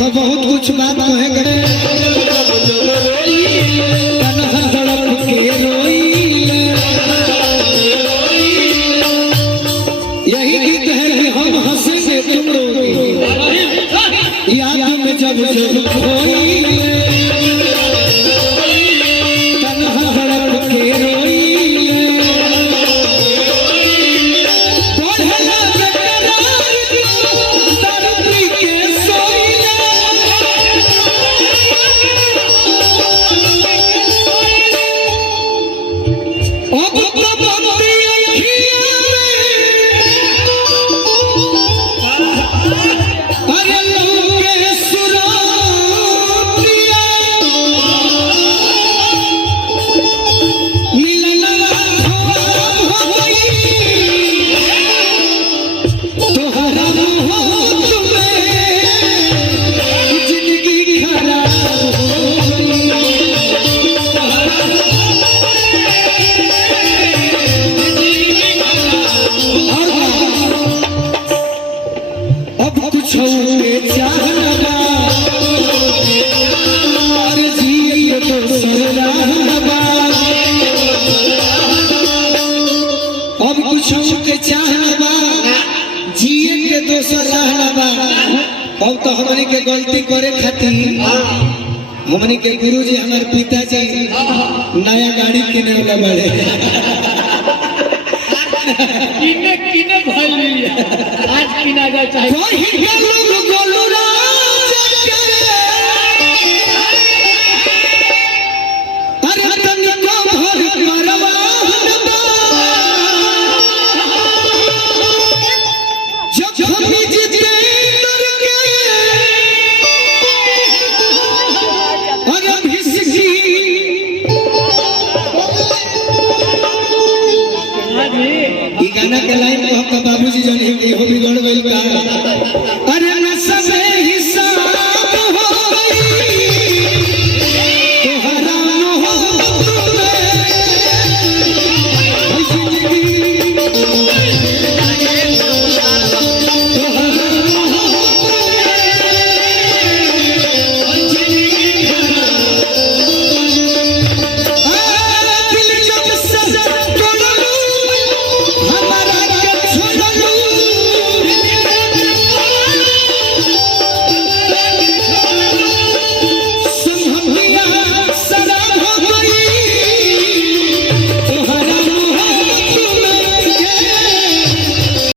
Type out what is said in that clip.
देखो बहुत कुछ बात कहे गए तन्हा तड़प के रोइले यही गीत है कि हम हंसेंगे तुम रोगे याद में जब जब खोइले तन्हा तड़प के रोइले बढ़ला बेकरार तरपी के सोइले अब तो बंदी अखियां में अरे लौके सुरातिया मिलनवा ख्वाब हो गई तोहरा मोहब्बत में जिंदगी खराब हो गई अब कुछ होके चाहना और जिए तो सरहबा अब कुछ होके चाहना जिए के दोसर रहना अब तो हमनी के गलती करे खातिर हमनी के गुरुजी हमारे पिताजी नया गाड़ी किने वाला बड़े किने किने भइल लिया आज किना जा चाहे कोई गोलू गोलू राज अरे तनिको भर मरवा जब हम जितेंद्र के अरे भिसकी हां जी ई गाना के लाइन में हम बाबूजी जन हो बिगड़ गइल बा